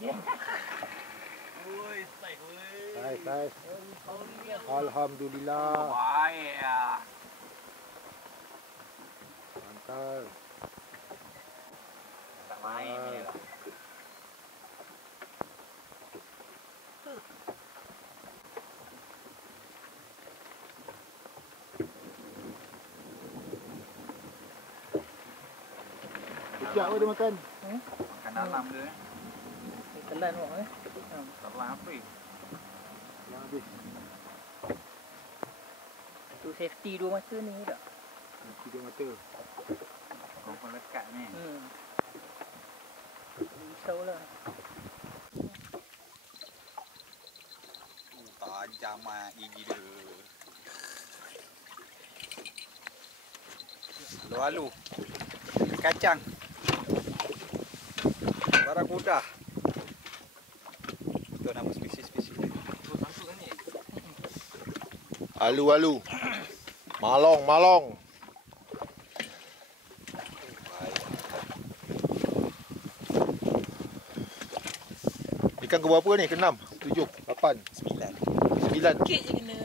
Ui, sai ui. Saiz. Alhamdulillah. Baik ah. Mantap. Tak main ni lah. Sekejap apa dia makan? Makan dalam dia eh. Telan awak eh. Telan apa eh? Yang habis. Tu safety dua mata ni tak? Tiga mata. Kau pun lekat ni. Risaulah. Tajam ah gigi dia. Alu-alu. Kacang. Barakuda. Itu nama spesies-spesies dia. Alu-alu. Malong. Ikan ke berapa ni? Ke 6, 7, 8, 9. Sikit je kena